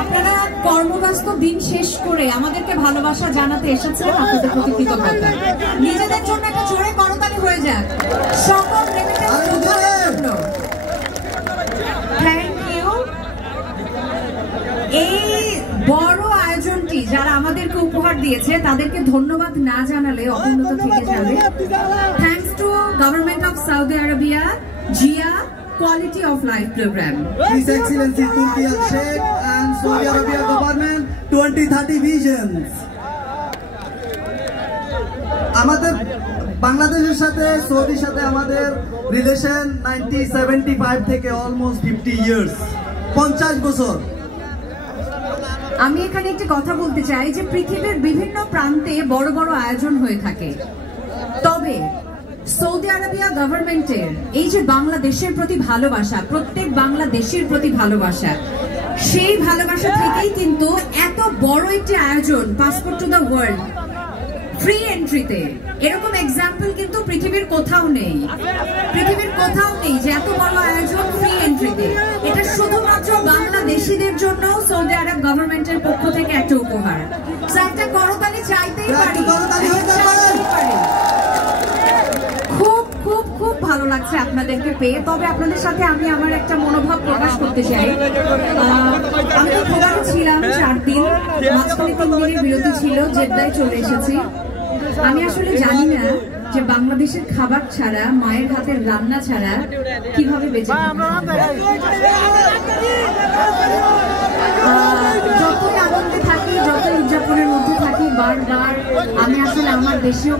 আপনারা কর্মব্যস্ত দিন শেষ করে আমাদেরকে ভালোবাসা জানাতে এসেছেন, আপনাদের প্রতি কৃতজ্ঞতা। নিজেদের জন্য একটা জোরে করতালি হয়ে যাক সকল থ্যাংক ইউ। এই বড় আয়োজনটি যারা আমাদেরকে উপহার দিয়েছে তাদেরকে ধন্যবাদ না জানালে অপূর্ণতা থেকে যাবে। Thanks to government of Saudi Arabia, Zia Quality of Life program. His Excellency Turki Al-Sheikh and Saudi Arabia government 2030 visions. আমাদের বাংলাদেশের সাথে সৌদির সাথে আমাদের রিলেশন 1975 থেকে অলমোস্ট 50 ইয়ার্স, 50 বছর। আমি এখানে একটি কথা বলতে চাই যে পৃথিবীর বিভিন্ন প্রান্তে বড় বড় আয়োজন হয়ে থাকে, তবে সৌদি আরবিয়া গভর্নমেন্টের এই যে বাংলাদেশের প্রতি ভালোবাসা, প্রত্যেক বাংলাদেশের প্রতি ভালোবাসা, সেই ভালোবাসা থেকেই কিন্তু এত বড় একটি আয়োজন passport to the world free এন্ট্রিতে, এরকম এক্সাম্পল কিন্তু পৃথিবীর কোথাও নেই। পৃথিবীর কোথাও নেই যে এত বড় আয়োজন ফ্রি এন্ট্রিতে। এটা শুধুমাত্র বাংলাদেশিদের জন্য সৌদি আরব গভর্নমেন্টের পক্ষ থেকে একটা উপহার। একটা করতালি চাইতেই পারি। খুব ভালো লাগছে আপনাদেরকে পেয়ে। তবে আপনাদের সাথে আমি আমার একটা মনোভাব প্রকাশ করতে চাই। আমি তো খোদাতে ছিলাম 4 দিন, মাঝখানে 3 দিনের বিরতি ছিল, জেদ্দায় চলে এসেছি। আমি আসলে জানি না যে বাংলাদেশের খাবার ছাড়া, মায়ের হাতের রান্না ছাড়া কিভাবে বেঁচে থাকবে। যতই আনন্দে থাকি, যতই উদযাপনের মধ্যে থাকি, বারবার আমি আসলে আমার দেশেও